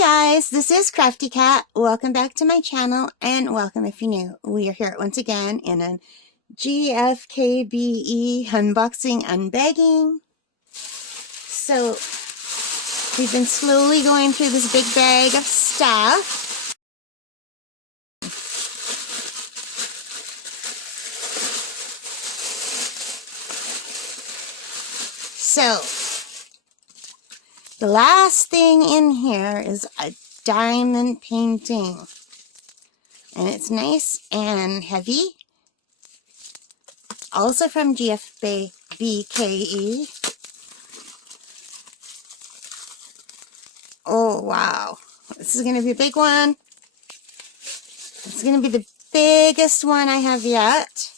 Guys, this is Crafty Cat. Welcome back to my channel and welcome if you're new. We are here once again in a GFKE unboxing unbagging. So we've been slowly going through this big bag of stuff. So the last thing in here is a diamond painting, and it's nice and heavy, also from GBFKE. Oh wow, this is going to be a big one. It's going to be the biggest one I have yet.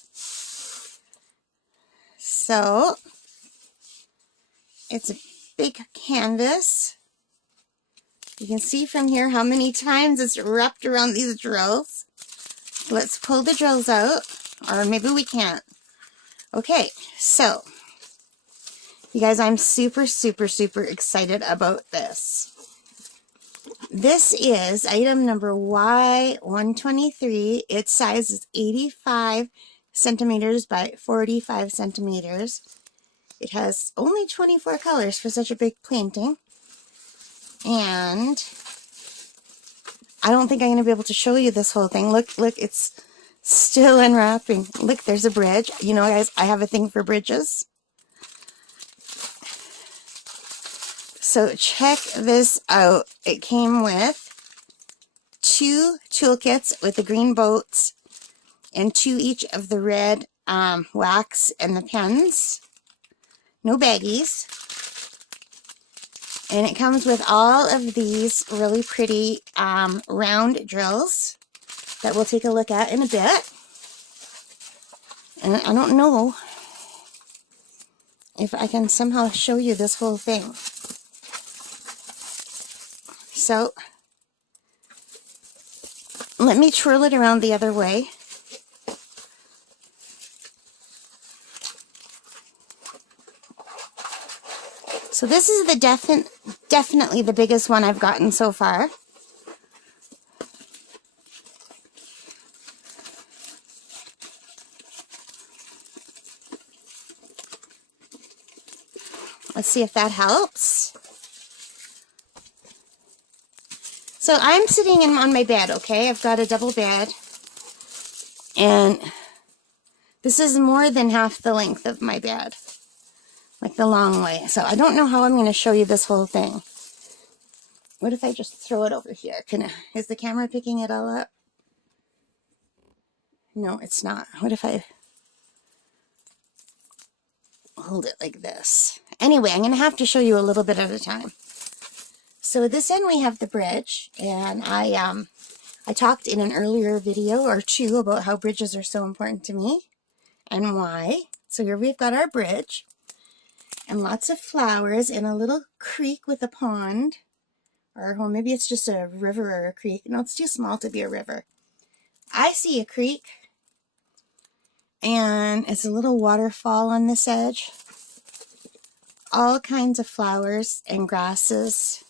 So it's a big canvas. You can see from here how many times it's wrapped around these drills. Let's pull the drills out, or maybe we can't. Okay, so you guys, I'm super excited about this. This is item number Y123. Its size is 85 centimeters by 45 centimeters. It has only 24 colors for such a big painting. And I don't think I'm going to be able to show you this whole thing. Look, it's still unwrapping. Look, there's a bridge. You know, guys, I have a thing for bridges. So check this out. It came with 2 toolkits with the green boats and 2 each of the red wax and the pens. No baggies. And it comes with all of these really pretty round drills that we'll take a look at in a bit. And I don't know if I can somehow show you this whole thing. So let me twirl it around the other way. So this is the definitely the biggest one I've gotten so far. Let's see if that helps. So I'm sitting on my bed, okay? I've got a double bed, and this is more than half the length of my bed. Like the long way. So I don't know how I'm going to show you this whole thing. What if I just throw it over here? Is the camera picking it all up? No, it's not. What if I hold it like this? Anyway, I'm going to have to show you a little bit at a time. So at this end we have the bridge, and I talked in an earlier video or two about how bridges are so important to me and why. So here we've got our bridge. And lots of flowers in a little creek with a pond. Or well, maybe it's just a river or a creek. No, it's too small to be a river. I see a creek. And it's a little waterfall on this edge. All kinds of flowers and grasses.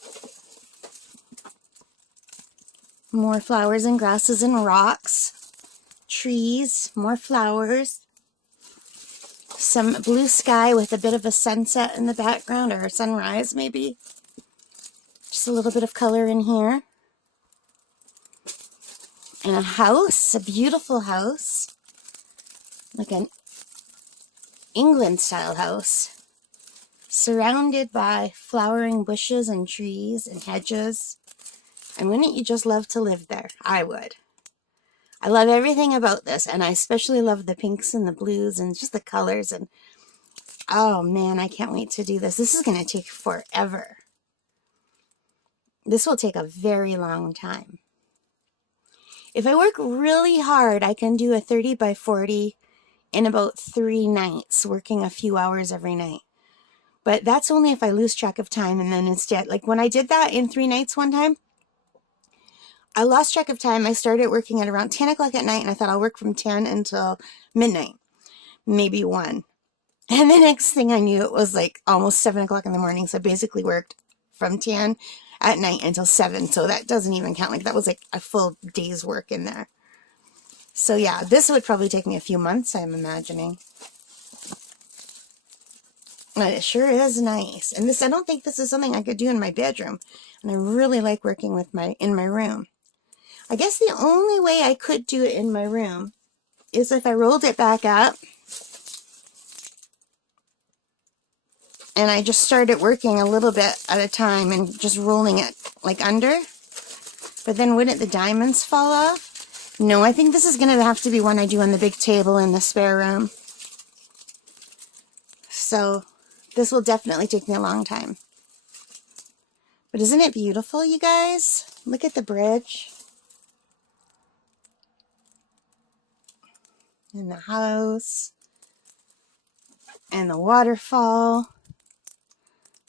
More flowers and grasses and rocks. Trees, more flowers. Some blue sky with a bit of a sunset in the background, or a sunrise maybe. Just a little bit of color in here. And a house, a beautiful house. Like an England style house. Surrounded by flowering bushes and trees and hedges. And wouldn't you just love to live there? I would. I love everything about this, and I especially love the pinks and the blues and just the colors. And oh man, I can't wait to do this. This is going to take forever. This will take a very long time. If I work really hard, I can do a 30 by 40 in about 3 nights, working a few hours every night. But that's only if I lose track of time, and then instead, like when I did that in 3 nights one time, I lost track of time. I started working at around 10 o'clock at night, and I thought I'll work from 10 until midnight, maybe 1. And the next thing I knew, it was like almost 7 o'clock in the morning. So I basically worked from 10 at night until 7, so that doesn't even count. Like, that was like a full day's work in there. So yeah, this would probably take me a few months, I'm imagining. But it sure is nice. And this, I don't think this is something I could do in my bedroom. And I really like working with in my room. I guess the only way I could do it in my room is if I rolled it back up and I just started working a little bit at a time and just rolling it like under. But then wouldn't the diamonds fall off? No, I think this is going to have to be one I do on the big table in the spare room. So this will definitely take me a long time. But isn't it beautiful, you guys? Look at the bridge. And the house. And the waterfall.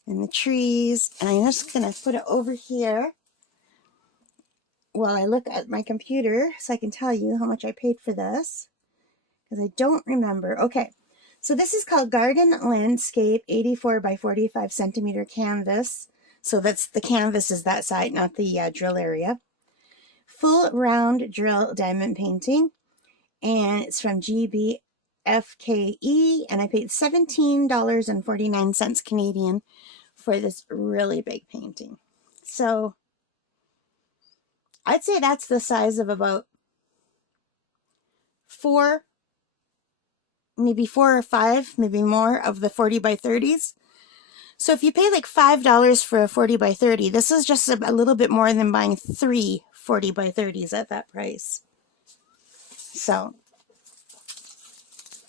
And the trees. And I'm just going to put it over here while I look at my computer so I can tell you how much I paid for this. Because I don't remember. Okay. So this is called Garden Landscape 84 by 45 centimeter canvas. So that's the canvas is that side, not the drill area. Full round drill diamond painting. And it's from GBFKE. And I paid $17.49 Canadian for this really big painting. So I'd say that's the size of about maybe 4 or 5, maybe more of the 40 by 30s. So if you pay like $5 for a 40 by 30, this is just a little bit more than buying 3 40 by 30s at that price. So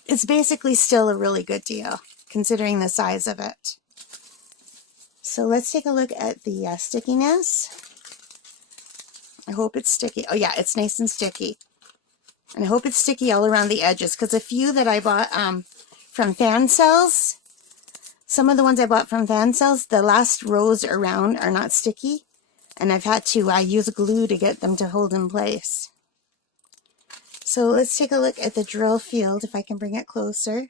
it's basically still a really good deal considering the size of it. So let's take a look at the stickiness. I hope it's sticky. Oh yeah, it's nice and sticky. And I hope it's sticky all around the edges, because a few that I bought from fan cells, some of the ones I bought from fan cells, the last rows around are not sticky. And I've had to use glue to get them to hold in place. So let's take a look at the drill field, if I can bring it closer.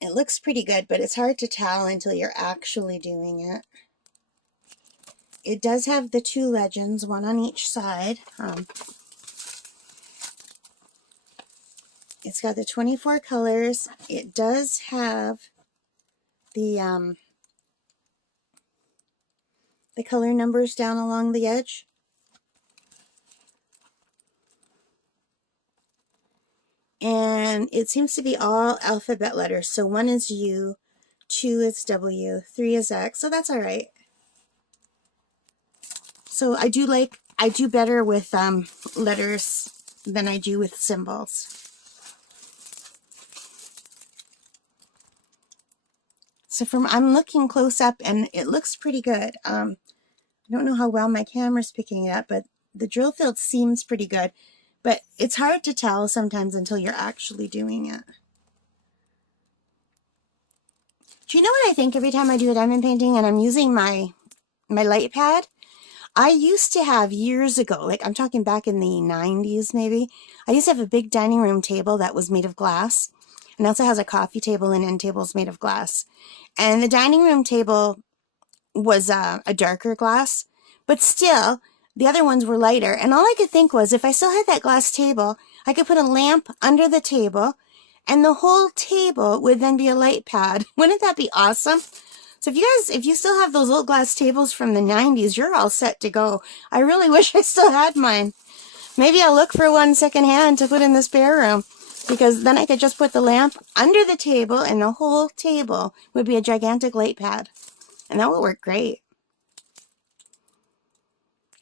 It looks pretty good, but it's hard to tell until you're actually doing it. It does have the 2 legends, one on each side. It's got the 24 colors. It does have the color numbers down along the edge. And it seems to be all alphabet letters. So 1 is U, 2 is W, 3 is X. So that's all right. So I do better with letters than I do with symbols. So I'm looking close up and it looks pretty good. I don't know how well my camera's picking it up, but the drill field seems pretty good. But it's hard to tell sometimes until you're actually doing it. Do you know what I think every time I do a diamond painting and I'm using my light pad? I used to have years ago, like I'm talking back in the 90s maybe, I used to have a big dining room table that was made of glass. And also has a coffee table and end tables made of glass. And the dining room table was a darker glass, but still, the other ones were lighter. And all I could think was, if I still had that glass table, I could put a lamp under the table, and the whole table would then be a light pad. Wouldn't that be awesome? So if you still have those old glass tables from the 90s, you're all set to go. I really wish I still had mine. Maybe I'll look for one secondhand to put in the spare room. Because then I could just put the lamp under the table and the whole table would be a gigantic light pad. And that would work great.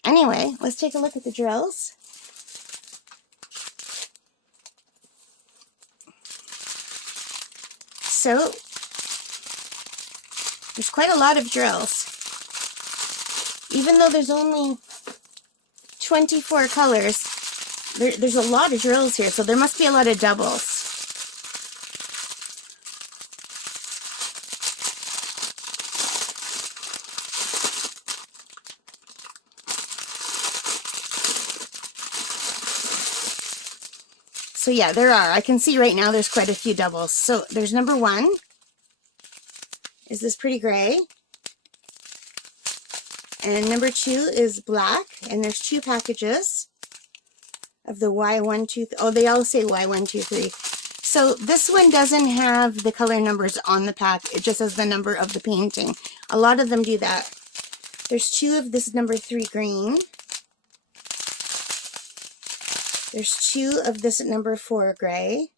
Anyway, let's take a look at the drills. So, there's quite a lot of drills. Even though there's only 24 colors, there's a lot of drills here, so there must be a lot of doubles. So yeah, there are. I can see right now there's quite a few doubles. So there's number 1. Is this pretty gray? And number 2 is black, and there's 2 packages of the Y123. Oh, they all say Y123. So this one doesn't have the color numbers on the pack. It just has the number of the painting. A lot of them do that. There's 2 of this number 3 green. There's 2 of this number 4 gray.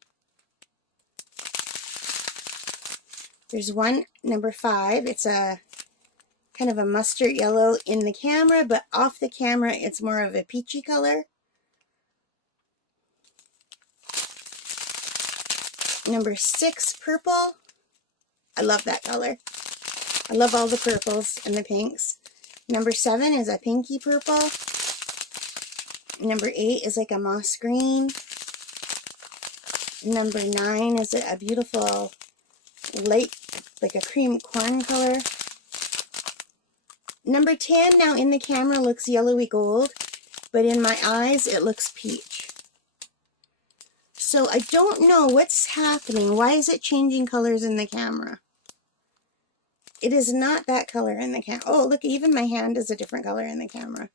There's 1 number 5. It's a kind of a mustard yellow in the camera, but off the camera it's more of a peachy color. Number 6 purple. I love that color. I love all the purples and the pinks. Number 7 is a pinky purple. Number 8 is like a moss green. Number 9 is a beautiful light, like a cream corn color. Number 10 now in the camera looks yellowy gold, but in my eyes it looks peach. So I don't know what's happening. Why is it changing colors in the camera? It is not that color in the camera. Oh, look, even my hand is a different color in the camera.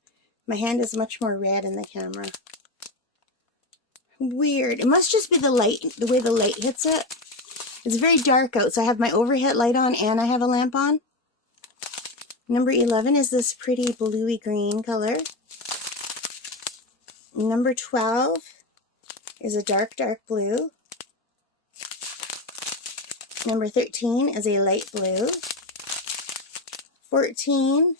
My hand is much more red in the camera. Weird. It must just be the light, the way the light hits it. It's very dark out, so I have my overhead light on and I have a lamp on. Number 11 is this pretty bluey green color. Number 12 is a dark, dark blue. Number 13 is a light blue. 14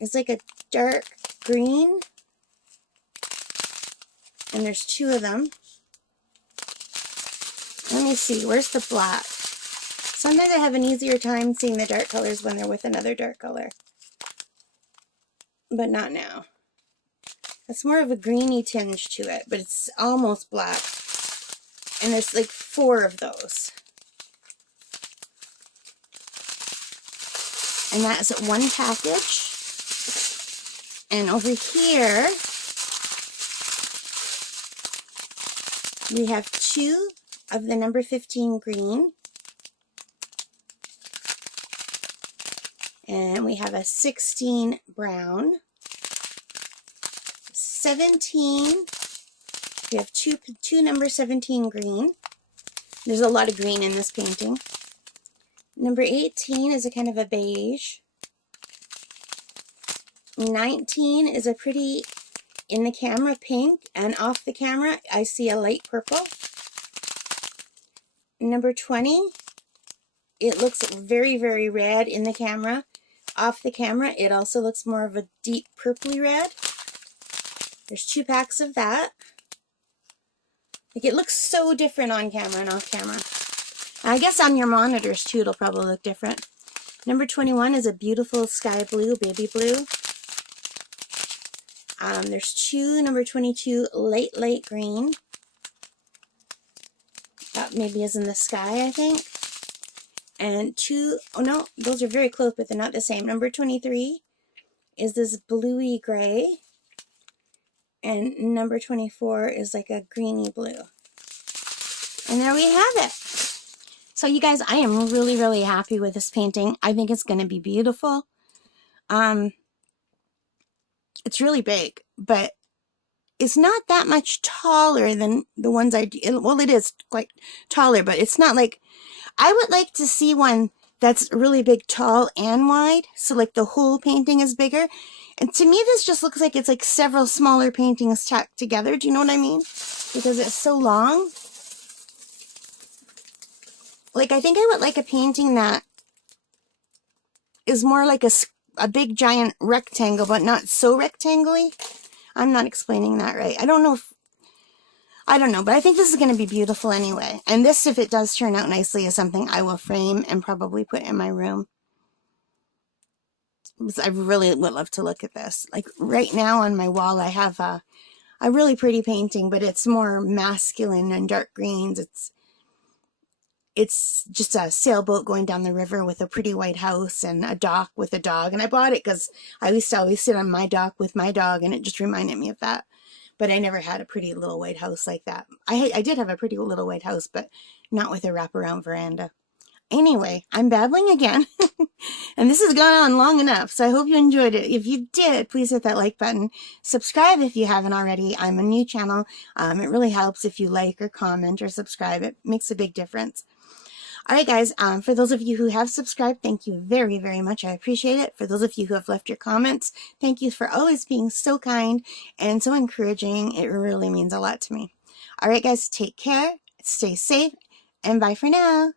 is like a dark green. And there's 2 of them. Let me see, where's the black? Sometimes I have an easier time seeing the dark colors when they're with another dark color. But not now. It's more of a greeny tinge to it, but it's almost black. And there's like 4 of those. And that's 1 package. And over here, we have 2 of the number 15 green. And we have a 16 brown. 17, we have two number 17 green. There's a lot of green in this painting. Number 18 is a kind of a beige. 19 is a pretty, in the camera, pink, and off the camera, I see a light purple. Number 20, it looks very, very red in the camera. Off the camera, it also looks more of a deep purpley red. There's 2 packs of that. Like, it looks so different on camera and off camera. I guess on your monitors too, it'll probably look different. Number 21 is a beautiful sky blue, baby blue. There's 2 number 22 light green. That maybe is in the sky, I think. And 2, oh no, those are very close, but they're not the same. Number 23 is this bluey gray. And number 24 is like a greeny blue. And there we have it. So you guys, I am really, really happy with this painting. I think it's going to be beautiful. It's really big, but it's not that much taller than the ones I do. Well, it is quite taller, but it's not like, I would like to see one that's really big, tall, and wide. So like the whole painting is bigger. And to me, this just looks like it's like several smaller paintings tacked together. Do you know what I mean? Because it's so long. Like, I think I would like a painting that is more like a big giant rectangle, but not so rectangle-y. I'm not explaining that right. I don't know, but I think this is going to be beautiful anyway. And this, if it does turn out nicely, is something I will frame and probably put in my room. Because I really would love to look at this. Like right now on my wall, I have a really pretty painting, but it's more masculine and dark greens. It's just a sailboat going down the river with a pretty white house and a dock with a dog. And I bought it because I used to always sit on my dock with my dog, and it just reminded me of that. But I never had a pretty little white house like that. I did have a pretty little white house, but not with a wraparound veranda. Anyway, I'm babbling again, and this has gone on long enough, so I hope you enjoyed it. If you did, please hit that like button. Subscribe if you haven't already. I'm a new channel. It really helps if you like or comment or subscribe. It makes a big difference. All right, guys, for those of you who have subscribed, thank you very, very much. I appreciate it. For those of you who have left your comments, thank you for always being so kind and so encouraging. It really means a lot to me. All right, guys, take care, stay safe, and bye for now.